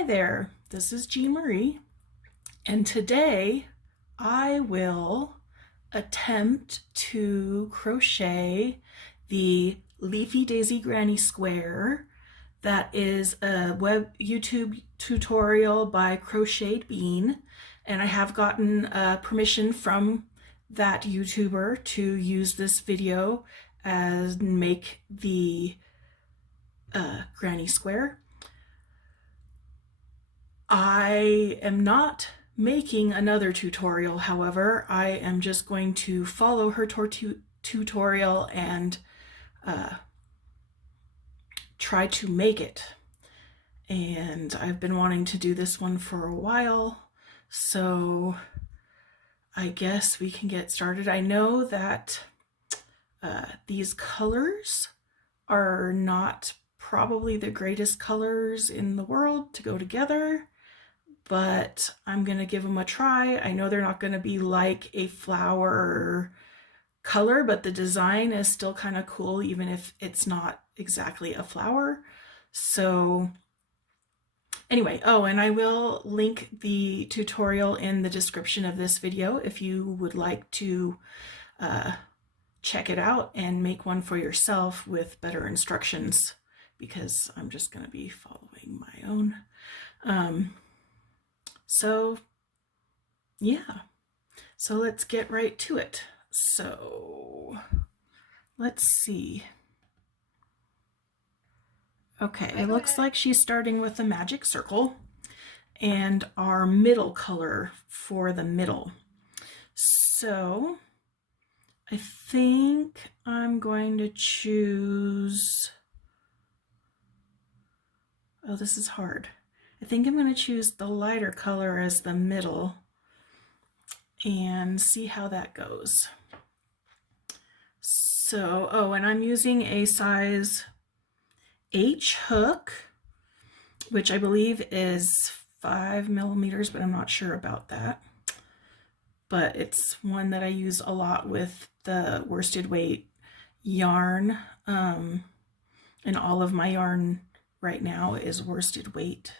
Hi there, this is Jean Marie, and today I will attempt to crochet the Leafy Daisy Granny Square. That is a YouTube tutorial by Crocheted Bean, and I have gotten permission from that YouTuber to use this video as make the Granny Square. I am not making another tutorial, however. I am just going to follow her tutorial and try to make it. And I've been wanting to do this one for a while, so I guess we can get started. I know that these colors are not probably the greatest colors in the world to go together, but I'm gonna give them a try. I know they're not gonna be like a flower color, but the design is still kind of cool even if it's not exactly a flower. So anyway, oh, and I will link the tutorial in the description of this video if you would like to check it out and make one for yourself with better instructions, because I'm just going to be following my own. So yeah, so let's get right to it. So let's see. Okay, it looks like she's starting with a magic circle and our middle color for the middle. So I think I'm going to choose, oh, this is hard. I think I'm going to choose the lighter color as the middle and see how that goes. So, oh, and I'm using a size H hook, which I believe is 5 millimeters, but I'm not sure about that. But it's one that I use a lot with the worsted weight yarn, and all of my yarn right now is worsted weight,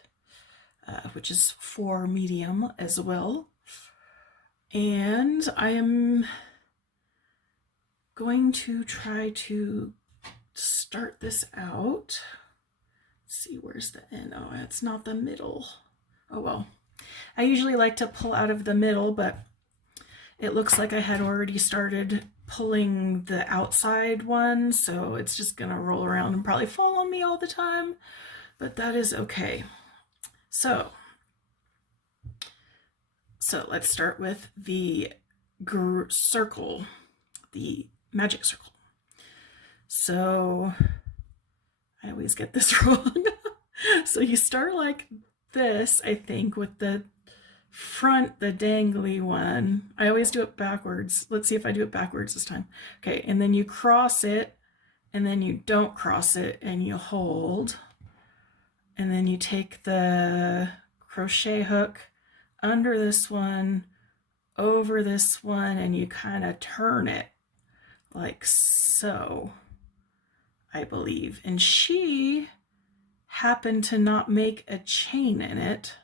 which is for medium as well. And I am going to try to start this out. Let's see, where's the end? Oh, it's not the middle. Oh well. I usually like to pull out of the middle, but it looks like I had already started pulling the outside one, so it's just gonna roll around and probably fall on me all the time, but that is okay. So let's start with the circle, the magic circle. So I always get this wrong. So you start like this, I think, with the front, the dangly one. I always do it backwards. Let's see if I do it backwards this time. Okay, and then you cross it, and then you don't cross it, and you hold. And then you take the crochet hook under this one, over this one, and you kind of turn it like so, I believe. And she happened to not make a chain in it.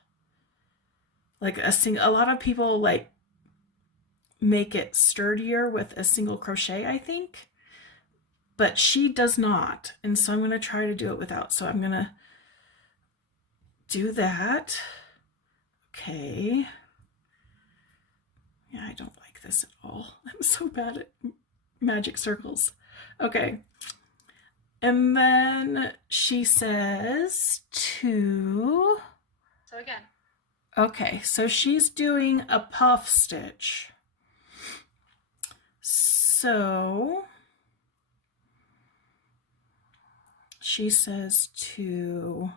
Like a lot of people like make it sturdier with a single crochet, I think, but she does not. And so I'm going to try to do it without. So I'm going to do that. Okay. Yeah, I don't like this at all. I'm so bad at magic circles. Okay. And then she says to... So again. Okay, so she's doing a puff stitch. So she says to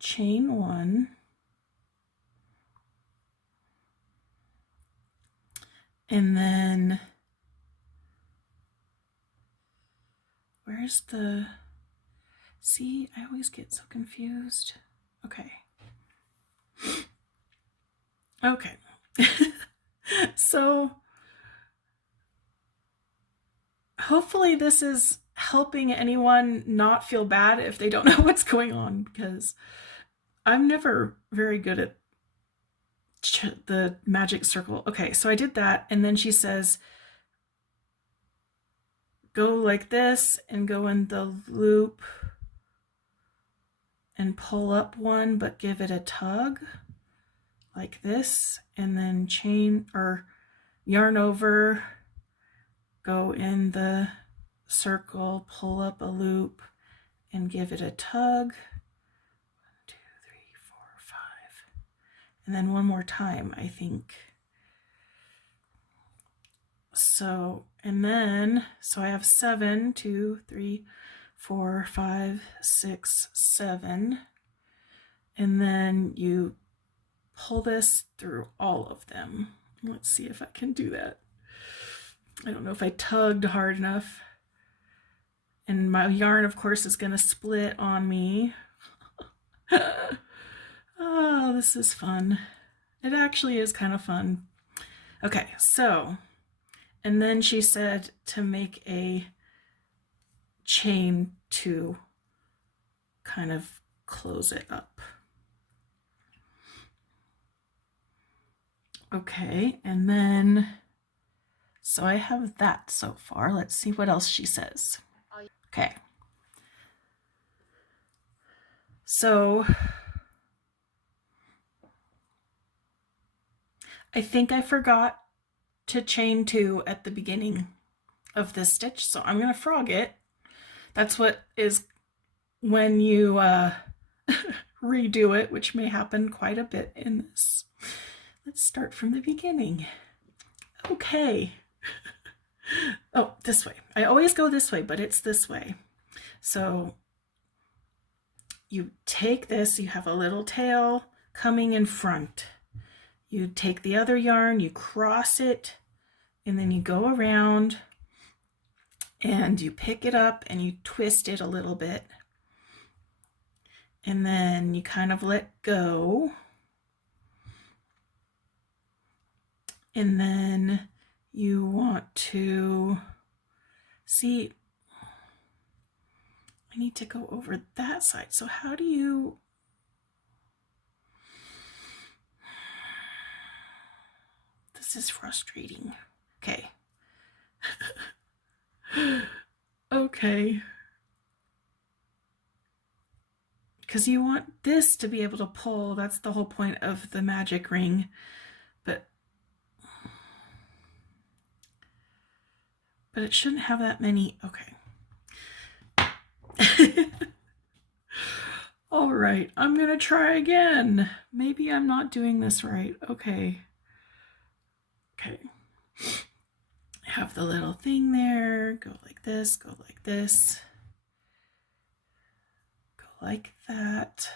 chain one, and then where's the, see, I always get so confused. Okay. Okay. So hopefully this is helping anyone not feel bad if they don't know what's going on, because I'm never very good at the magic circle. Okay, so I did that, and then she says, go like this and go in the loop and pull up one, but give it a tug like this, and then chain or yarn over, go in the circle, pull up a loop, and give it a tug. 1, 2, 3, 4, 5. And then one more time, I think. So, and then, so I have 7, 2, 3, 4, 5, 6, 7. And then you pull this through all of them. Let's see if I can do that. I don't know if I tugged hard enough. And my yarn, of course, is going to split on me. Oh, this is fun. It actually is kind of fun. Okay, so, and then she said to make a chain to kind of close it up. Okay, and then, so I have that so far. Let's see what else she says. Okay. So I think I forgot to chain 2 at the beginning of this stitch, so I'm going to frog it. That's what is when you redo it, which may happen quite a bit in this. Let's start from the beginning. Okay. Oh, this way. I always go this way, but it's this way. So you take this, you have a little tail coming in front. You take the other yarn, you cross it, and then you go around and you pick it up and you twist it a little bit. And then you kind of let go. And then you want to see, I need to go over that side. So how do you, this is frustrating. Okay. Okay. Because you want this to be able to pull. That's the whole point of the magic ring. But it shouldn't have that many. Okay. All right, I'm gonna try again. Maybe I'm not doing this right. Okay. Okay. Have the little thing there. Go like this, go like this. Go like that.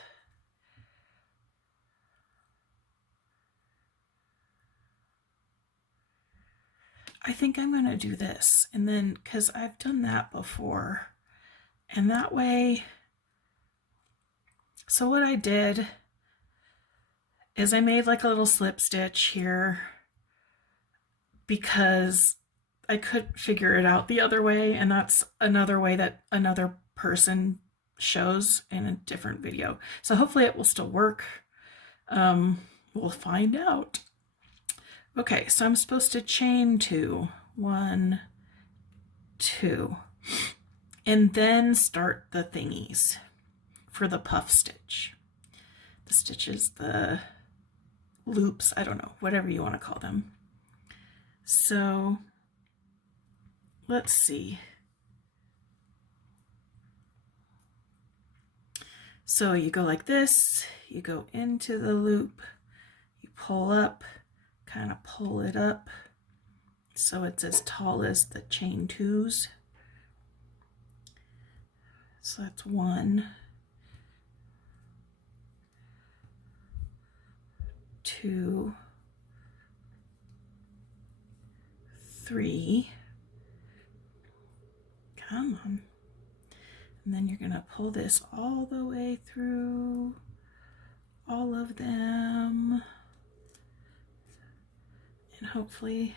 I think I'm going to do this, and then, because I've done that before, and that way, so what I did is I made like a little slip stitch here because I couldn't figure it out the other way, and that's another way that another person shows in a different video. So hopefully it will still work. We'll find out. Okay, so I'm supposed to chain 2, 1, 2, and then start the thingies for the puff stitch. The stitches, the loops, I don't know, whatever you want to call them. So let's see. So you go like this, you go into the loop, you pull up, kind of pull it up so it's as tall as the chain 2s. So that's 1, 2, 3. Come on. And then you're going to pull this all the way through all of them. And hopefully,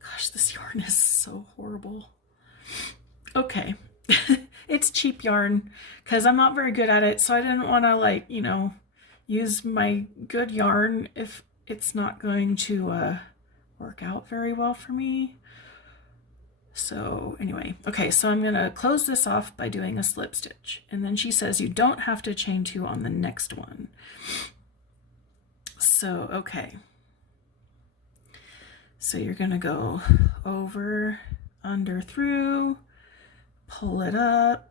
gosh, this yarn is so horrible. Okay. It's cheap yarn because I'm not very good at it, so I didn't want to, like, use my good yarn if it's not going to work out very well for me. So anyway, okay, so I'm gonna close this off by doing a slip stitch, and then she says you don't have to chain 2 on the next one. So okay, so you're gonna go over, under, through, pull it up,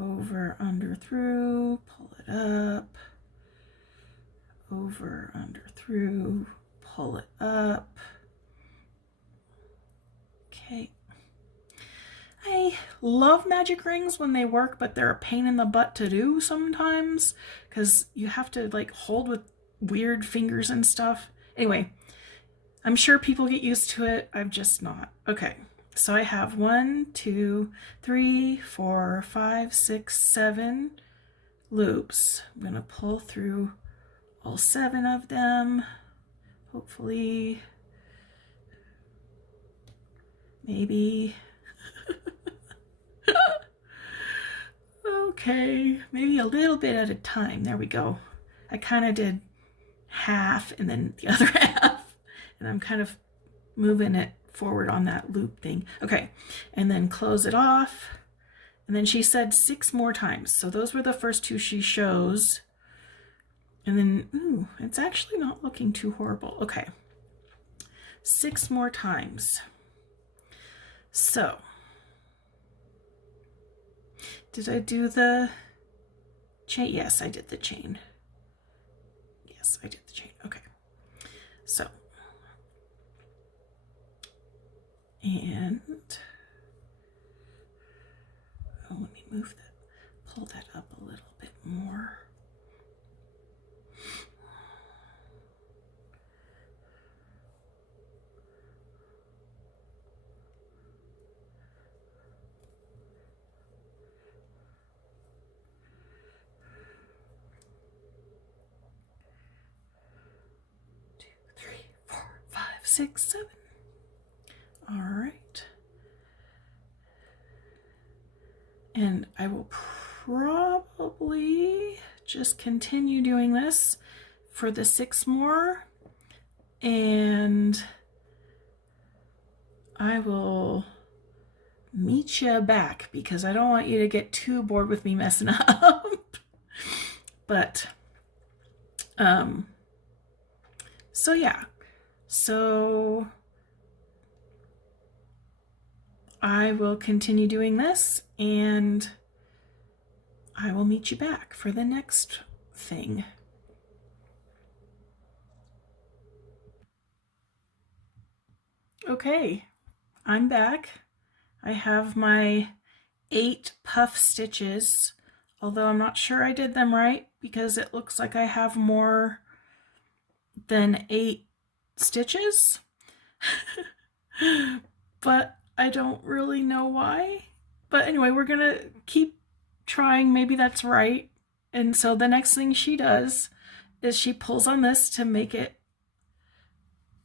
over, under, through, pull it up, over, under, through, pull it up. Okay. I love magic rings when they work, but they're a pain in the butt to do sometimes because you have to, like, hold with weird fingers and stuff. Anyway, I'm sure people get used to it. I'm just not. Okay, so I have 1, 2, 3, 4, 5, 6, 7 loops. I'm gonna pull through all 7 of them. Hopefully, maybe. Okay, maybe a little bit at a time. There we go. I kind of did half and then the other half, and I'm kind of moving it forward on that loop thing. Okay, and then close it off. And then she said 6 more times. So those were the first 2 she shows. And then, ooh, it's actually not looking too horrible. Okay, 6 more times. So, did I do the chain? Yes, I did the chain. Yes, I did the chain. Okay. So, and, oh, let me move that, pull that up a little bit more. Six, 7. All right. And I will probably just continue doing this for the 6 more, and I will meet you back because I don't want you to get too bored with me messing up. But so yeah, so I will continue doing this and I will meet you back for the next thing. Okay, I'm back. I have my 8 puff stitches, although I'm not sure I did them right because it looks like I have more than 8 stitches. But I don't really know why. But anyway, we're gonna keep trying. Maybe that's right. And so the next thing she does is she pulls on this to make it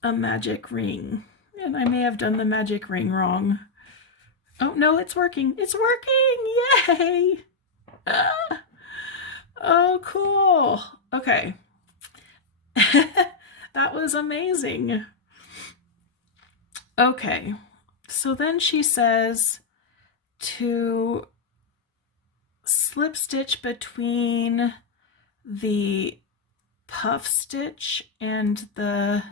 a magic ring. And I may have done the magic ring wrong. Oh no, it's working. It's working! Yay! Ah. Oh, cool. Okay. That was amazing. Okay, so then she says to slip stitch between the puff stitch and the,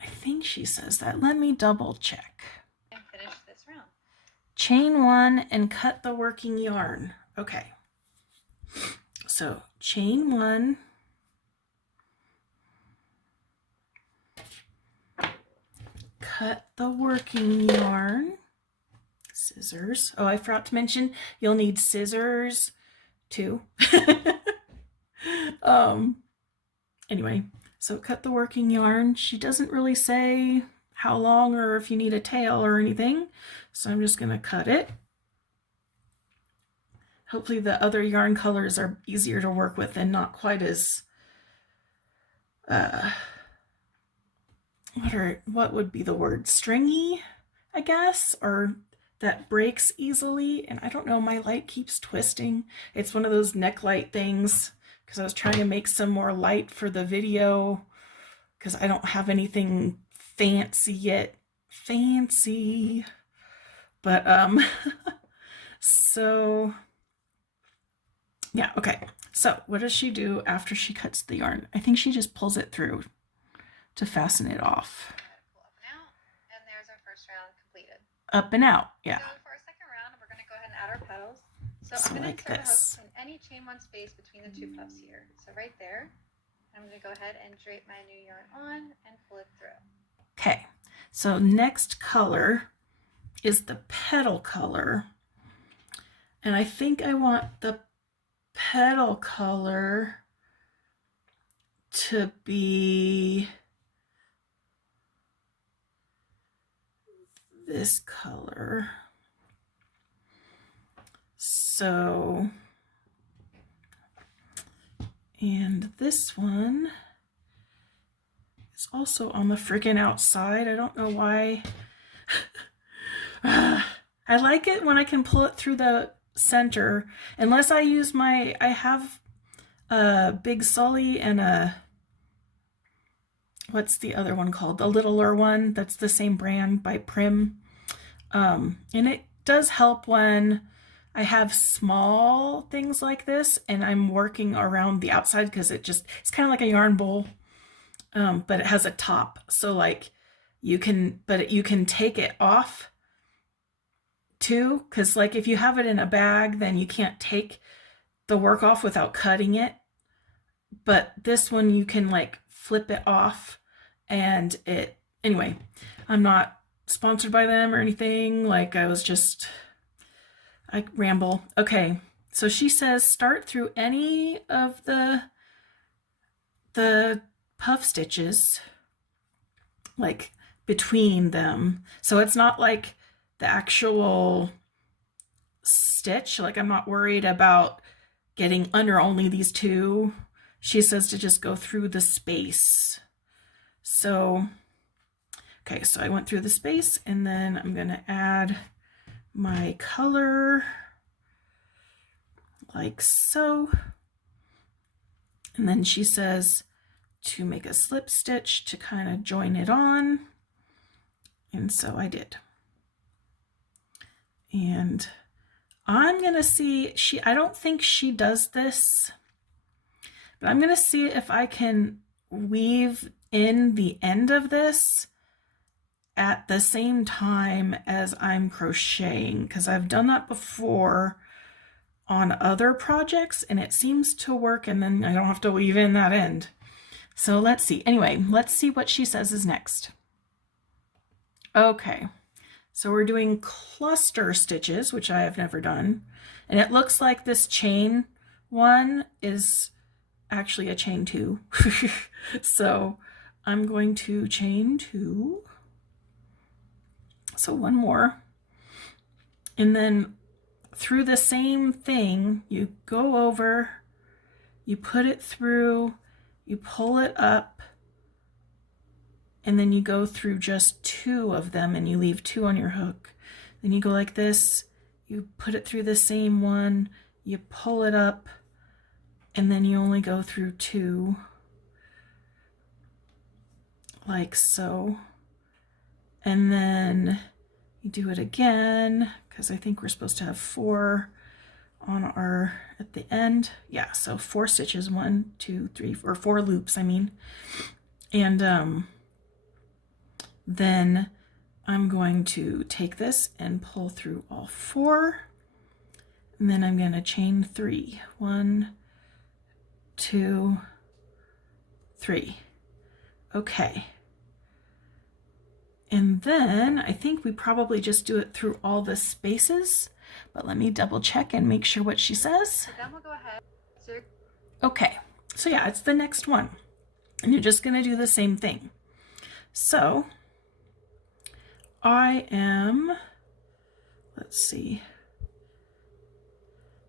I think she says that. Let me double check. And finish this round. Chain 1 and cut the working yarn. Okay. So chain 1, cut the working yarn, scissors. Oh, I forgot to mention you'll need scissors too. Anyway, so cut the working yarn. She doesn't really say how long or if you need a tail or anything, so I'm just gonna cut it. Hopefully the other yarn colors are easier to work with and not quite as, what would be the word? Stringy? I guess, or that breaks easily. And I don't know, my light keeps twisting. It's one of those neck light things because I was trying to make some more light for the video because I don't have anything fancy yet. Fancy. But, so, yeah, okay. So what does she do after she cuts the yarn? I think she just pulls it through to fasten it off. Pull up and out, and there's our first round completed. Up and out, yeah. So for our second round, we're going to go ahead and add our petals. So So I'm going to like insert a hook this. in any chain one space between the two puffs here. So right there, I'm going to go ahead and drape my new yarn on and pull it through. Okay, so next color is the petal color. And I think I want the petal color to be this color. So, and this one is also on the freaking outside. I don't know why. I like it when I can pull it through the center, unless I use I have a Big Sully and what's the other one called? The littler one that's the same brand by Prim. And it does help when I have small things like this and I'm working around the outside because it's kind of like a yarn bowl, but it has a top. So like you can take it off too, because like if you have it in a bag, then you can't take the work off without cutting it. But this one you can like flip it off and anyway, I'm not sponsored by them or anything. Like I ramble. Okay, so she says start through any of the puff stitches, like between them. So it's not like the actual stitch. Like I'm not worried about getting under only these two. She says to just go through the space. So, okay, so I went through the space and then I'm gonna add my color like so. And then she says to make a slip stitch to kind of join it on. And so I did. And I'm gonna see, I don't think she does this, but I'm gonna see if I can weave in the end of this at the same time as I'm crocheting, because I've done that before on other projects and it seems to work, and then I don't have to weave in that end. So let's see. Anyway, let's see what she says is next. Okay. So we're doing cluster stitches, which I have never done. And it looks like this chain one is actually a chain two. So I'm going to chain two. So one more. And then through the same thing, you go over, you put it through, you pull it up, and then you go through just two of them and you leave two on your hook. Then you go like this, you put it through the same one, you pull it up, and then you only go through two, like so. And then you do it again, because I think we're supposed to have four on at the end. Yeah, so 4 stitches, 1, 2, 3, or 4 loops, I mean. And then I'm going to take this and pull through all 4, and then I'm going to chain 3. 1, 2, 3. Okay. And then I think we probably just do it through all the spaces, but let me double check and make sure what she says. So then we'll go ahead. Okay, so yeah, it's the next one. And you're just gonna do the same thing. So I am, let's see,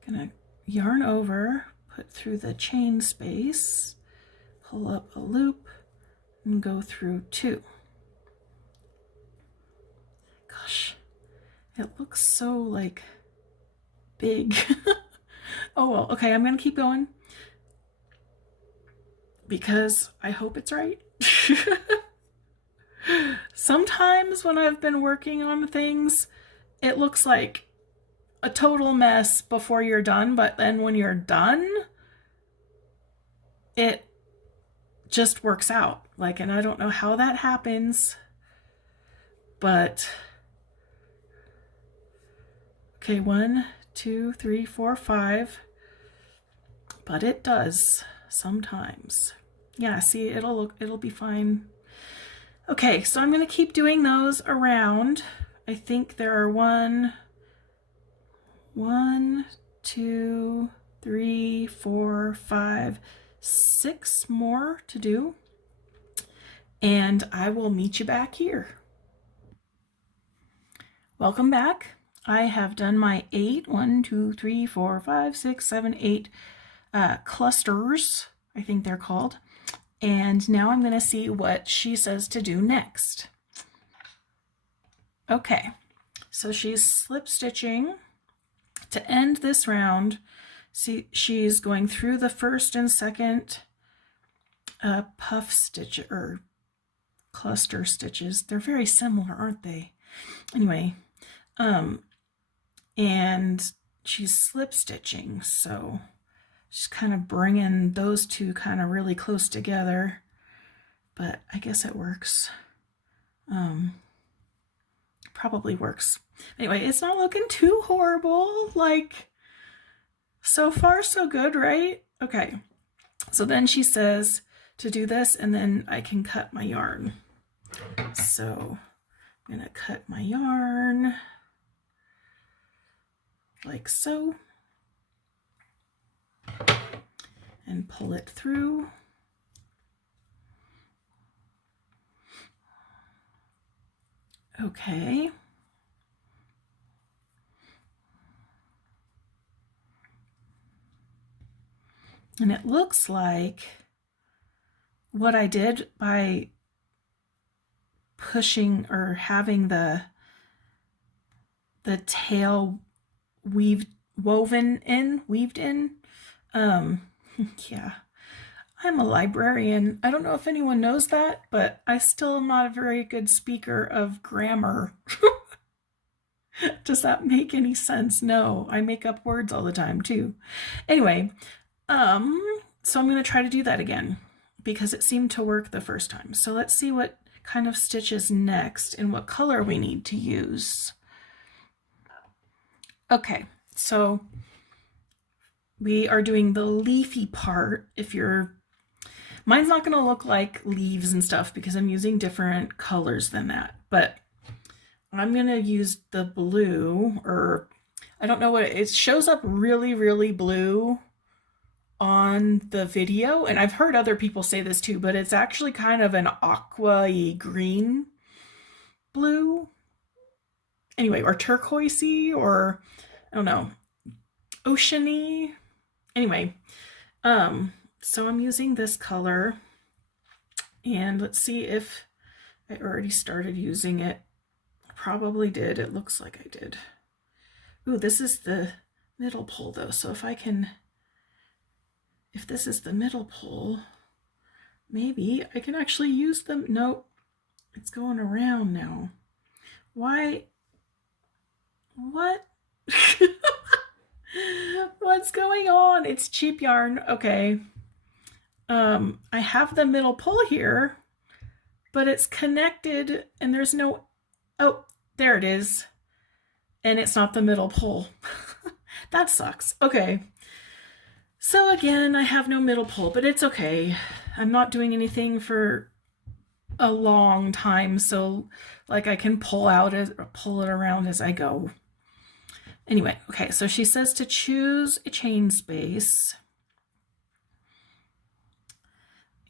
gonna yarn over, put through the chain space, pull up a loop, and go through 2. Gosh, it looks so like big. Oh well, okay, I'm gonna keep going because I hope it's right. Sometimes when I've been working on things, it looks like a total mess before you're done, but then when you're done, it just works out. Like, and I don't know how that happens, but okay, 1, 2, 3, 4, 5, but it does sometimes. Yeah, see, it'll be fine. Okay, so I'm gonna keep doing those around. I think there are 1, 2, 3, 4, 5, 6 more to do, and I will meet you back here. Welcome back. I have done my 8, 1, 2, 3, 4, 5, 6, 7, 8 clusters, I think they're called. And now I'm going to see what she says to do next. Okay, so she's slip stitching to end this round. See, she's going through the first and second puff stitch or cluster stitches. They're very similar, aren't they? Anyway, and she's slip stitching, so she's kind of bringing those two kind of really close together, but I guess it works. Probably works. Anyway, it's not looking too horrible. Like, so far so good, right? Okay, so then she says to do this and then I can cut my yarn. So I'm gonna cut my yarn like so and pull it through. Okay. And it looks like what I did by pushing or having the tail weaved in. Yeah, I'm a librarian. I don't know if anyone knows that, but I still am not a very good speaker of grammar. Does that make any sense? No, I make up words all the time too. Anyway, so I'm going to try to do that again because it seemed to work the first time. So let's see what kind of stitches next and what color we need to use. Okay, so we are doing the leafy part. Mine's not going to look like leaves and stuff because I'm using different colors than that, but I'm going to use the blue, or I don't know what it shows up really, really blue on the video, and I've heard other people say this too, but it's actually kind of an aqua-y green blue. Anyway, or turquoisey, or I don't know, oceany. Anyway, so I'm using this color, and let's see if I already started using it. Probably did. It looks like I did. Ooh, this is the middle pole though, so if this is the middle pole, maybe I can actually use them. Nope, it's going around now. Why? What? What's going on? It's cheap yarn. Okay. I have the middle pole here, but it's connected and there's no, oh, there it is. And it's not the middle pole. That sucks. Okay. So again, I have no middle pole, but it's okay. I'm not doing anything for a long time, so like I can pull it around as I go. Anyway, okay, so she says to choose a chain space.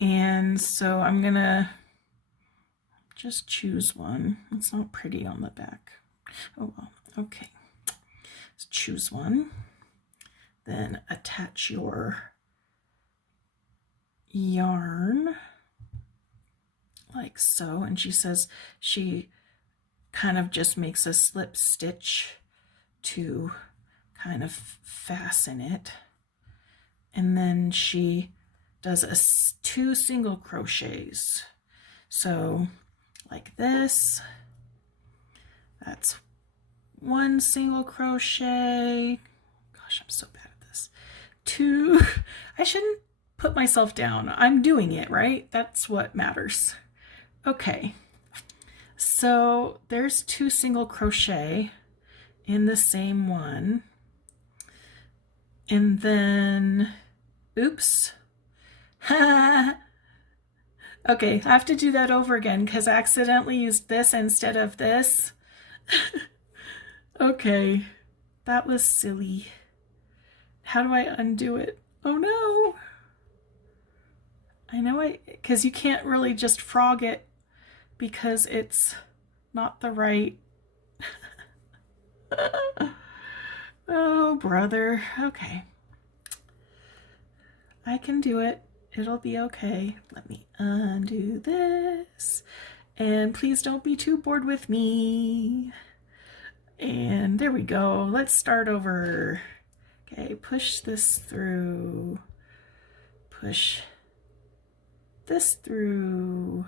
And so I'm gonna just choose one. It's not pretty on the back. Oh well, okay. Let's choose one. Then attach your yarn like so. And she says she kind of just makes a slip stitch to kind of fasten it. And then she does 2 single crochets. So like this, that's 1 single crochet. Gosh, I'm so bad at this. 2, I shouldn't put myself down. I'm doing it, right? That's what matters. Okay, so there's 2 single crochet in the same one. And then, oops. Okay, I have to do that over again because I accidentally used this instead of this. Okay, that was silly. How do I undo it? Oh no. I know because you can't really just frog it because it's not the right. Oh, brother. Okay. I can do it. It'll be okay. Let me undo this. And please don't be too bored with me. And there we go. Let's start over. Okay, push this through. Push this through.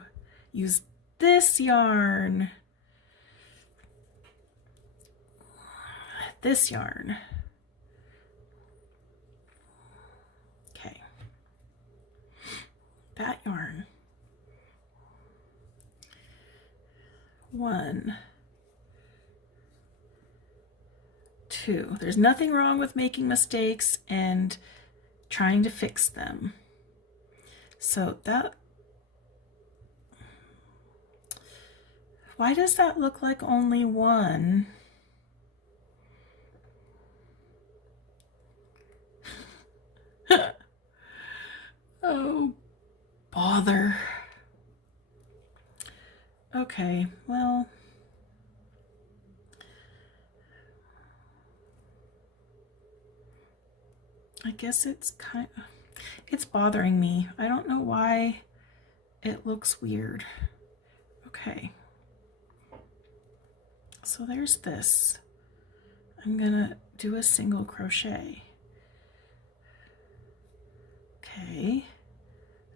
Use this yarn. This yarn. Okay. That yarn. 1, 2. There's nothing wrong with making mistakes and trying to fix them. So that, why does that look like only 1? Oh, bother. Okay, well, I guess it's bothering me. I don't know why it looks weird. Okay. So there's this. I'm gonna do a single crochet. Okay.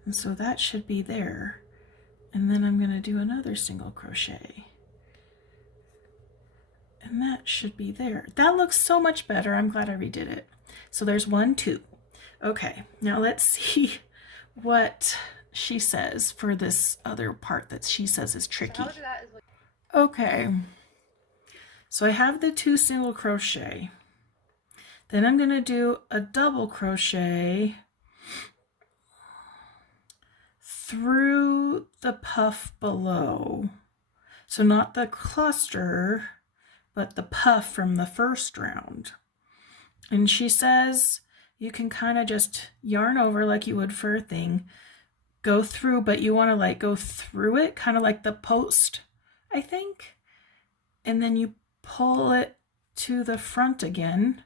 And so that should be there. And then I'm going to do another single crochet. And that should be there. That looks so much better. I'm glad I redid it. So there's 1, 2. Okay, now let's see what she says for this other part that she says is tricky. Okay, so I have the 2 single crochet. Then I'm going to do a double crochet through the puff below. So not the cluster, but the puff from the first round. And she says you can kind of just yarn over like you would for a thing, go through, but you want to like go through it, kind of like the post, I think. And then you pull it to the front again.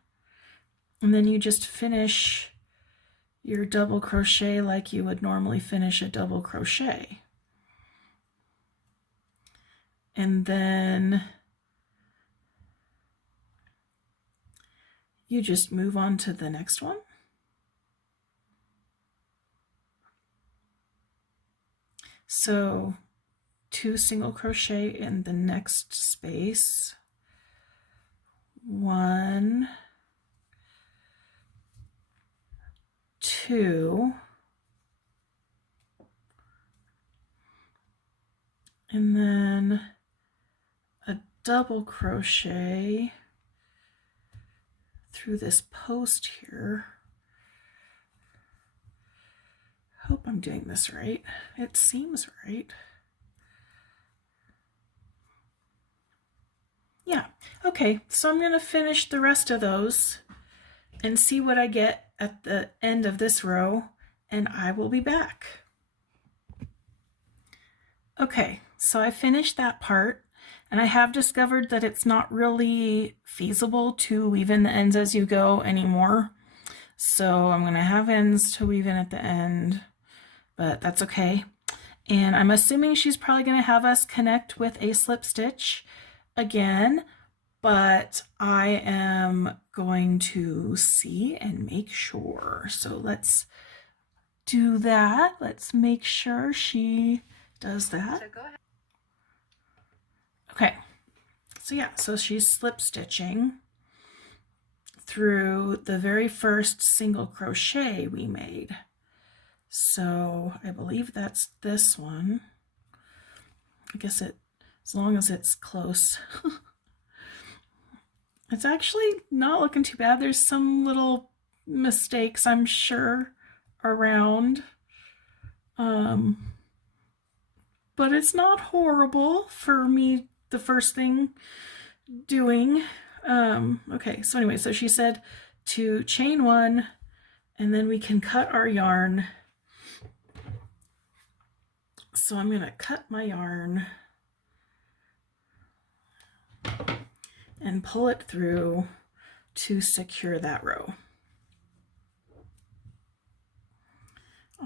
And then you just finish your double crochet like you would normally finish a double crochet. And then you just move on to the next one. So 2 single crochet in the next space. 1, 2, and then a double crochet through this post here. Hope I'm doing this right. It seems right. Yeah, okay, so I'm gonna finish the rest of those and see what I get at the end of this row, and I will be back. Okay, so I finished that part, and I have discovered that it's not really feasible to weave in the ends as you go anymore. So I'm gonna have ends to weave in at the end, but that's okay. And I'm assuming she's probably gonna have us connect with a slip stitch again, but I am going to see and make sure. So let's do that. Let's make sure she does that. So go ahead. Okay. So yeah, so she's slip stitching through the very first single crochet we made. So I believe that's this one. I guess as long as it's close. It's actually not looking too bad. There's some little mistakes, I'm sure, around. But it's not horrible for me, the first thing doing. Okay, so anyway, so she said to chain one, and then we can cut our yarn. So I'm gonna cut my yarn and pull it through to secure that row.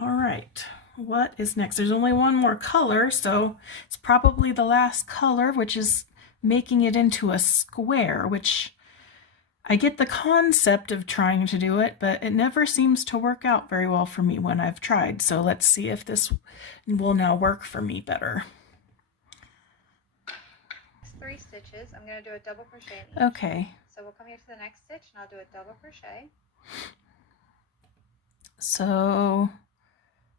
All right, what is next? There's only one more color, so it's probably the last color, which is making it into a square, which I get the concept of trying to do it, but it never seems to work out very well for me when I've tried. So let's see if this will now work for me better. 3 stitches. I'm going to do a double crochet in each. Okay. So we'll come here to the next stitch and I'll do a double crochet. So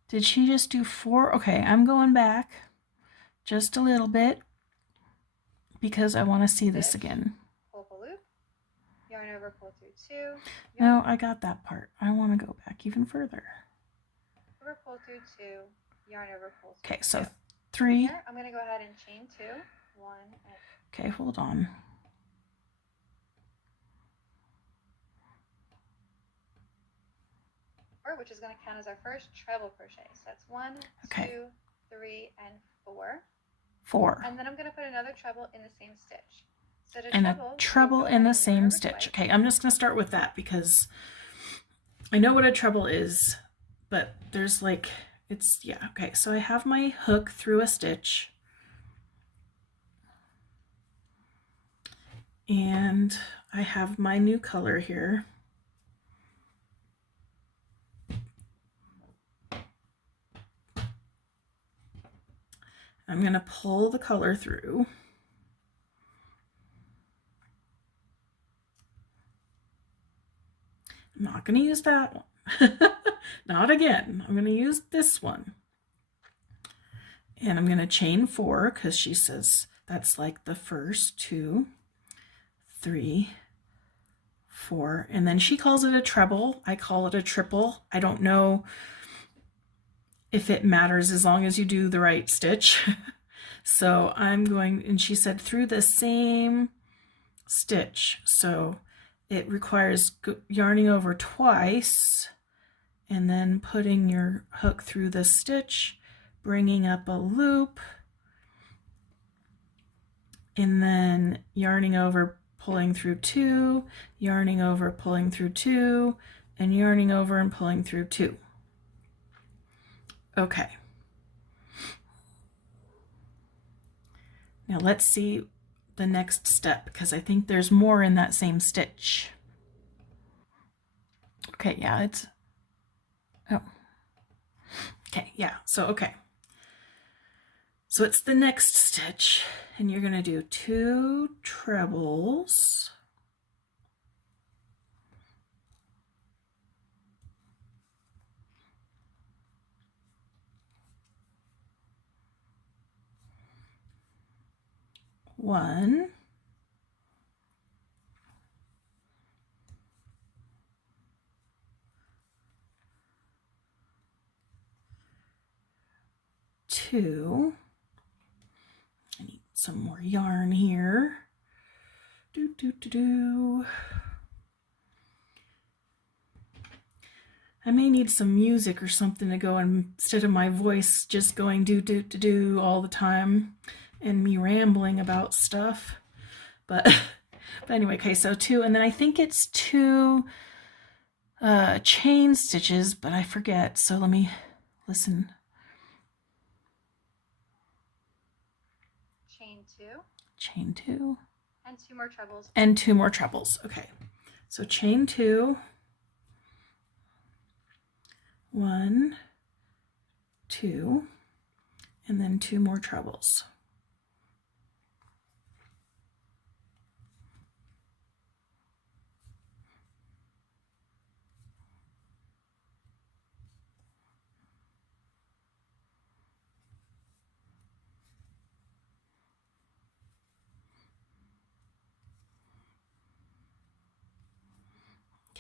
did she just do 4? Okay, I'm going back just a little bit because I want to see this again. Pull up a loop, yarn over, pull through 2. No, I got that part. I want to go back even further. Over, pull through 2, yarn over, pull through 2. Okay, so 3. Here, I'm going to go ahead and chain 2. 1 and okay, hold on. which is going to count as our first treble crochet. So that's 1, okay. 2, 3, and 4. 4. And then I'm going to put another treble in the same stitch. So and a treble in the same stitch. Okay, I'm just going to start with that because I know what a treble is, but there's like, it's, yeah, okay. So I have my hook through a stitch. And I have my new color here. I'm going to pull the color through. I'm not going to use that one. Not again. I'm going to use this one. And I'm going to chain 4 because she says that's like the first 2, 3, 4. And then she calls it a treble. I call it a triple. I don't know if it matters as long as you do the right stitch. So I'm going, and she said through the same stitch. So it requires yarning over twice and then putting your hook through the stitch, bringing up a loop, and then yarning over, pulling through 2, yarning over, pulling through 2, and yarning over and pulling through 2. Okay. Now let's see the next step because I think there's more in that same stitch. Okay, yeah, it's, oh, okay, yeah, so, okay. So it's the next stitch and you're gonna do 2 trebles. One, 2. I need some more yarn here. I may need some music or something to go instead of my voice just going do all the time and me rambling about stuff. But anyway, okay, so 2, and then I think it's 2 chain stitches, but I forget. So let me listen. Chain 2. chain 2, and 2 more trebles, and 2 more trebles. Okay, so chain 2, 1, 2, and then 2 more trebles.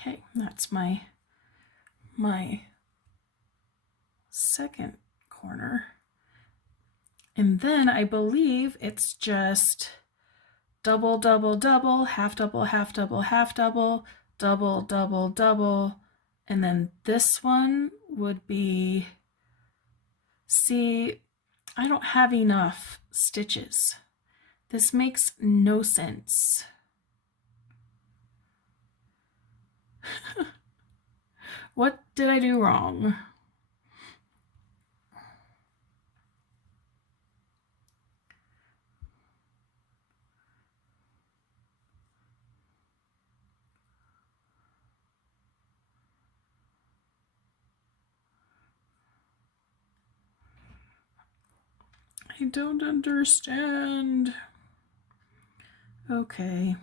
Okay, that's my second corner. And then I believe it's just double, double, double, half double, half double, half double, double, double, double. And then this one would be, see, I don't have enough stitches. This makes no sense. What did I do wrong? I don't understand. Okay.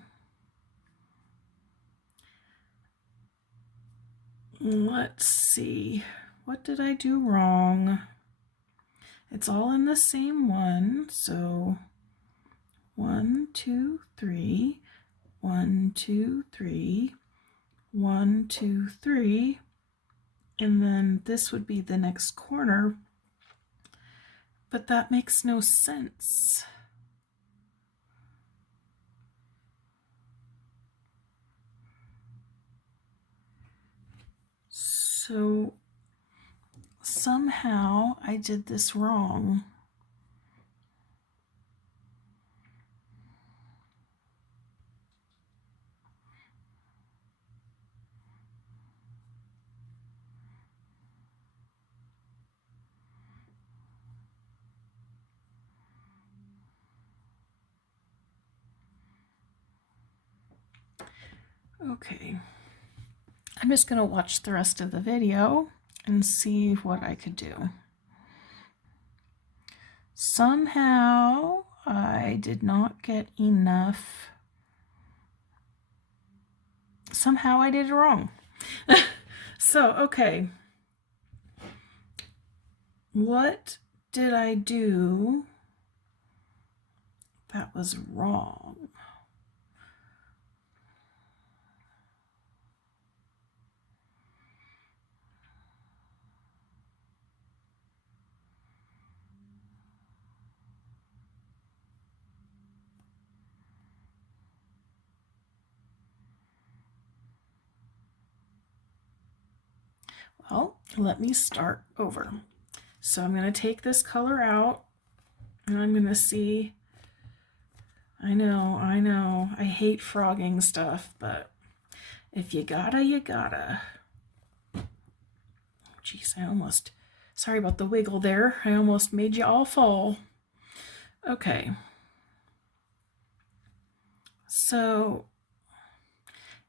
Let's see. What did I do wrong? It's all in the same one. So 1, 2, 3, 1, 2, 3, 1, 2, 3. And then this would be the next corner. But that makes no sense. So somehow I did this wrong. Okay, I'm just going to watch the rest of the video and see what I could do. Somehow I did not get enough. Somehow I did it wrong. So, okay. What did I do that was wrong? Well, let me start over. So I'm going to take this color out and I'm going to see. I know, I hate frogging stuff, but if you gotta, you gotta. Jeez, sorry about the wiggle there. I almost made you all fall. Okay. So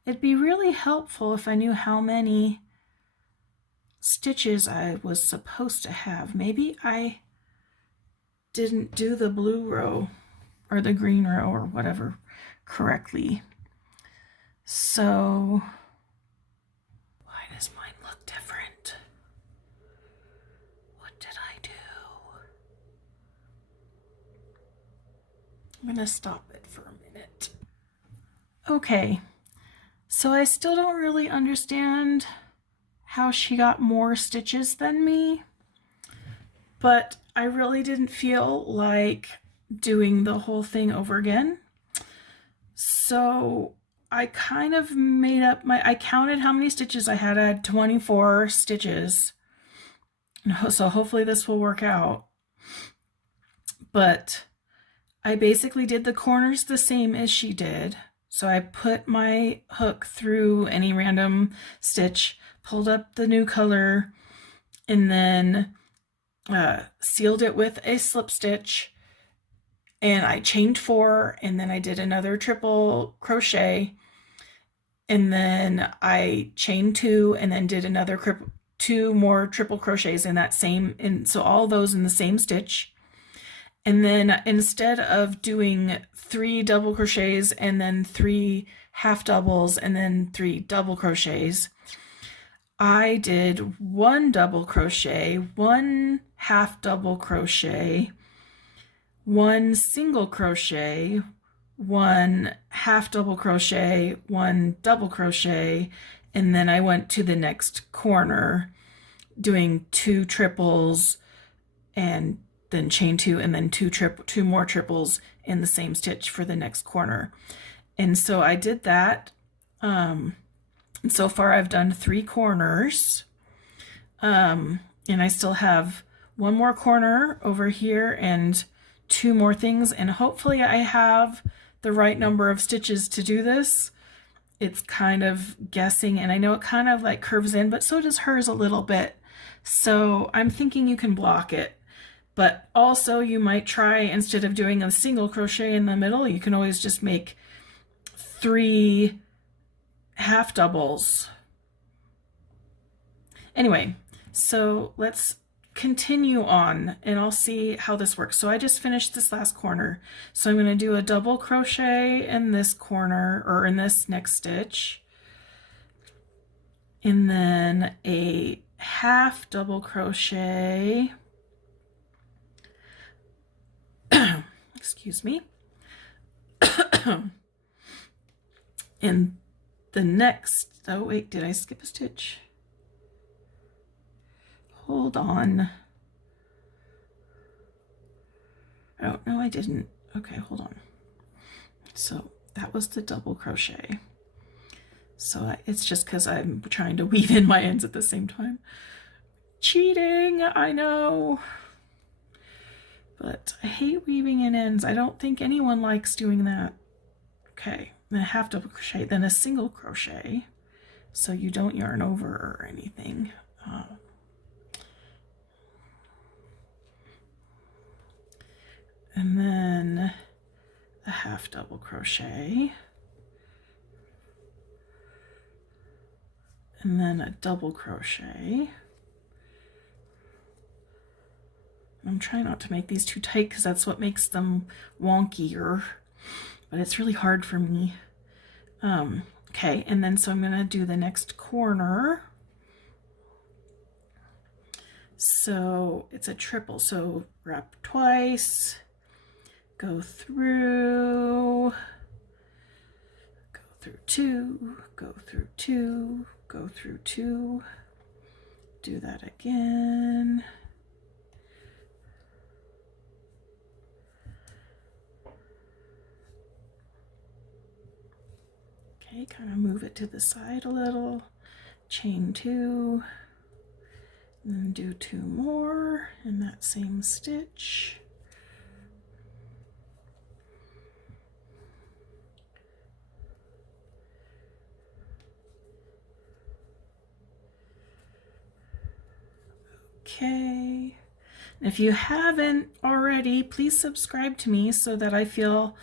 it'd be really helpful if I knew how many stitches I was supposed to have. Maybe I didn't do the blue row or the green row or whatever correctly. So why does mine look different? What did I do? I'm gonna stop it for a minute. Okay, so I still don't really understand how she got more stitches than me, but I really didn't feel like doing the whole thing over again. So I kind of made up I counted how many stitches I had. I had 24 stitches. So hopefully this will work out. But I basically did the corners the same as she did. So I put my hook through any random stitch, pulled up the new color, and then sealed it with a slip stitch, and I chained 4, and then I did another triple crochet, and then I chained 2, and then did another 2 more triple crochets in that same, and so all those in the same stitch. And then instead of doing 3 double crochets and then 3 half doubles and then 3 double crochets, I did 1 double crochet, 1 half double crochet, 1 single crochet, 1 half double crochet, 1 double crochet, and then I went to the next corner doing 2 triples and then chain 2, and then 2 more triples in the same stitch for the next corner. And so I did that. And so far I've done 3 corners. And I still have 1 more corner over here and 2 more things, and hopefully I have the right number of stitches to do this. It's kind of guessing, and I know it kind of like curves in, but so does hers a little bit. So I'm thinking you can block it. But also you might try, instead of doing a single crochet in the middle, you can always just make 3 half doubles. Anyway, so let's continue on and I'll see how this works. So I just finished this last corner. So I'm going to do a double crochet in this corner, or in this next stitch, and then a half double crochet, excuse me, in the next, oh wait, did I skip a stitch? Hold on. Oh, no, I didn't. Okay, hold on. So that was the double crochet. So it's just because I'm trying to weave in my ends at the same time. Cheating, I know. But I hate weaving in ends. I don't think anyone likes doing that. Okay, then a half double crochet, then a single crochet, so you don't yarn over or anything. And then a half double crochet, and then a double crochet. I'm trying not to make these too tight because that's what makes them wonkier, but it's really hard for me. Okay, and then so I'm gonna do the next corner. So it's a triple, so wrap twice, go through 2, go through 2, go through 2, do that again. Okay, kind of move it to the side a little, chain 2, and then do 2 more in that same stitch. Okay, and if you haven't already, please subscribe to me so that I feel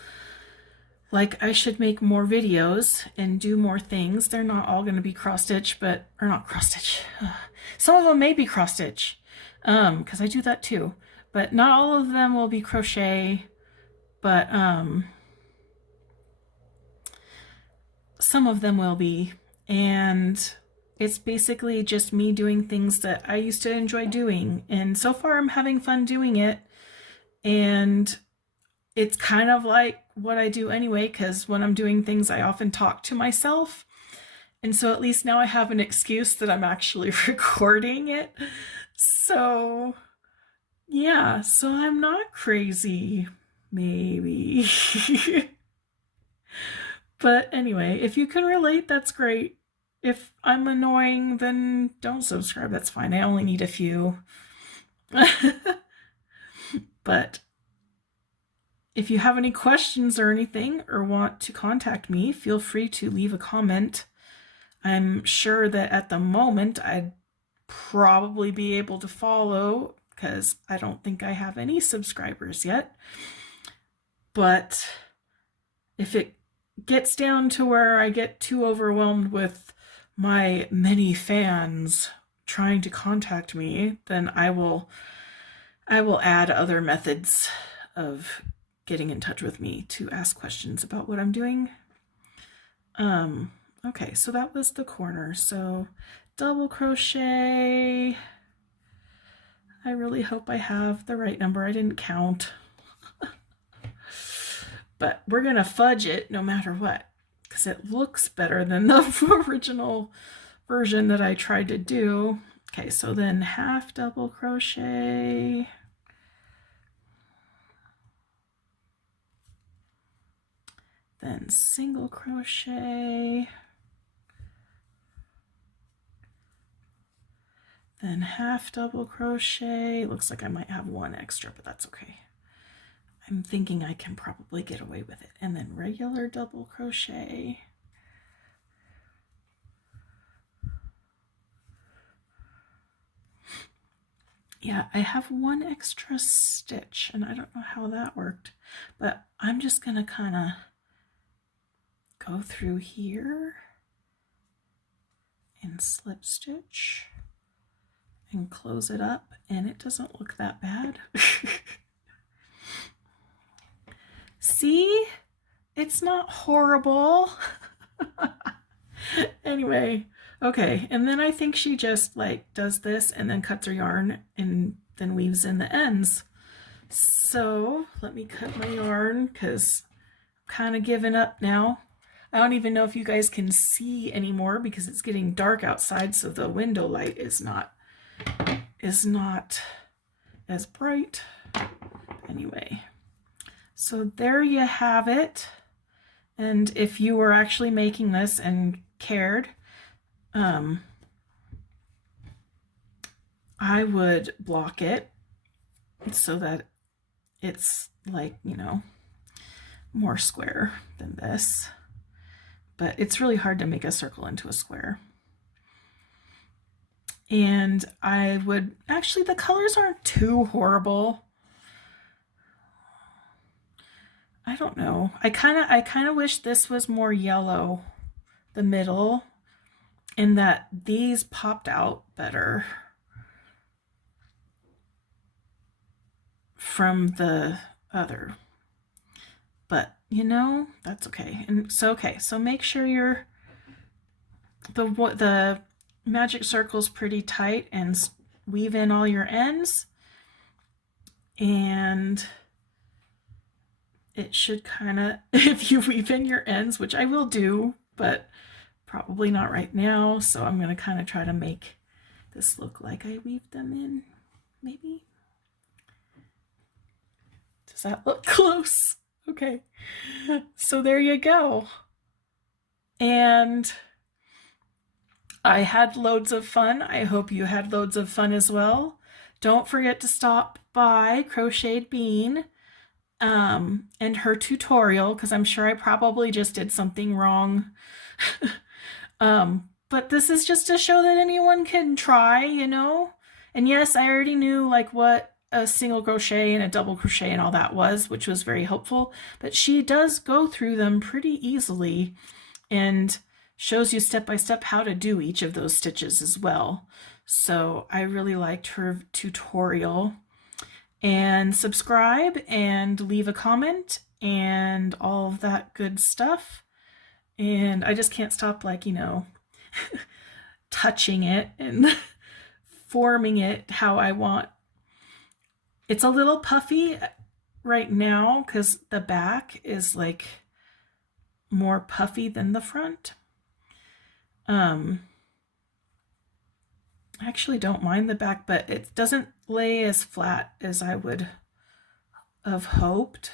like I should make more videos and do more things. They're not all going to be cross stitch, but, or not cross stitch. Some of them may be cross stitch, because I do that too, but not all of them will be crochet, but some of them will be. And it's basically just me doing things that I used to enjoy doing. And so far I'm having fun doing it. And it's kind of like what I do anyway, because when I'm doing things, I often talk to myself. And so at least now I have an excuse that I'm actually recording it. So yeah, so I'm not crazy, maybe. But anyway, if you can relate, that's great. If I'm annoying, then don't subscribe. That's fine. I only need a few. But if you have any questions or anything, or want to contact me, feel free to leave a comment. I'm sure that at the moment I'd probably be able to follow, because I don't think I have any subscribers yet. But if it gets down to where I get too overwhelmed with my many fans trying to contact me, then I will add other methods of getting in touch with me to ask questions about what I'm doing. Okay, so that was the corner. So double crochet. I really hope I have the right number. I didn't count. But we're going to fudge it no matter what, because it looks better than the original version that I tried to do. Okay, so then half double crochet. Then single crochet. Then half double crochet. Looks like I might have one extra, but that's okay. I'm thinking I can probably get away with it. And then regular double crochet. Yeah, I have one extra stitch, and I don't know how that worked, but I'm just gonna kind of go through here and slip stitch and close it up, and it doesn't look that bad. See, it's not horrible. Anyway, okay, and then I think she just like does this and then cuts her yarn and then weaves in the ends. So let me cut my yarn because I'm kind of giving up now. I don't even know if you guys can see anymore because it's getting dark outside, so the window light is not as bright. Anyway, so there you have it. And if you were actually making this and cared, I would block it so that it's like, you know, more square than this. But it's really hard to make a circle into a square. And I would, actually the colors aren't too horrible. I don't know. I kind of wish this was more yellow, the middle, and that these popped out better from the other. But, you know, that's okay. And so, okay, so make sure the magic circle's pretty tight and weave in all your ends. And it should kind of, if you weave in your ends, which I will do, but probably not right now. So I'm going to kind of try to make this look like I weaved them in, maybe. Does that look close? Okay. So there you go. And I had loads of fun. I hope you had loads of fun as well. Don't forget to stop by Crocheted Bean and her tutorial, because I'm sure I probably just did something wrong. But this is just to show that anyone can try, you know? And yes, I already knew like what a single crochet and a double crochet and all that was, which was very helpful. But she does go through them pretty easily and shows you step by step how to do each of those stitches as well. So I really liked her tutorial. And subscribe and leave a comment and all of that good stuff. And I just can't stop, like, you know, touching it and forming it how I want. It's a little puffy right now because the back is like more puffy than the front. I actually don't mind the back, but it doesn't lay as flat as I would have hoped.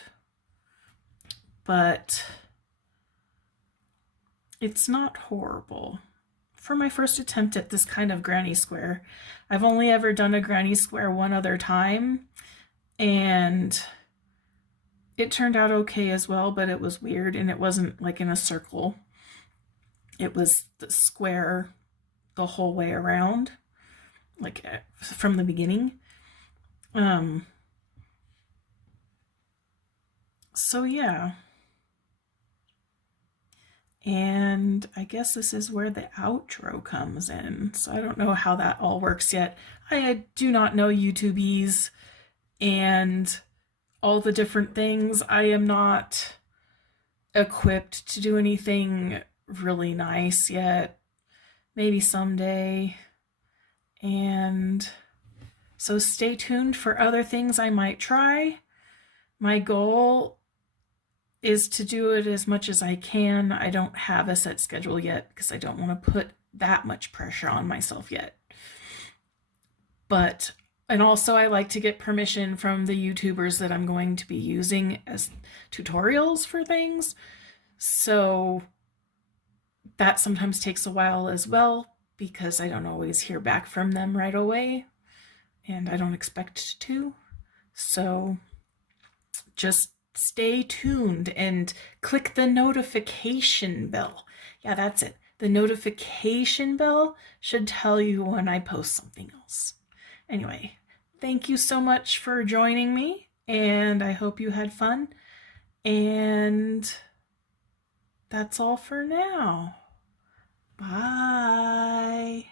But it's not horrible. For my first attempt at this kind of granny square, I've only ever done a granny square one other time, and it turned out okay as well, but it was weird, and it wasn't like in a circle. It was the square the whole way around, like from the beginning. So yeah. And I guess this is where the outro comes in. So I don't know how that all works yet. I do not know YouTubies and all the different things. I am not equipped to do anything really nice yet. Maybe someday. And so stay tuned for other things I might try. My goal is to do it as much as I can. I don't have a set schedule yet because I don't want to put that much pressure on myself yet. But, and also I like to get permission from the YouTubers that I'm going to be using as tutorials for things. So that sometimes takes a while as well because I don't always hear back from them right away, and I don't expect to. So just stay tuned and click the notification bell. Yeah, that's it. The notification bell should tell you when I post something else. Anyway, thank you so much for joining me, and I hope you had fun. And that's all for now. Bye.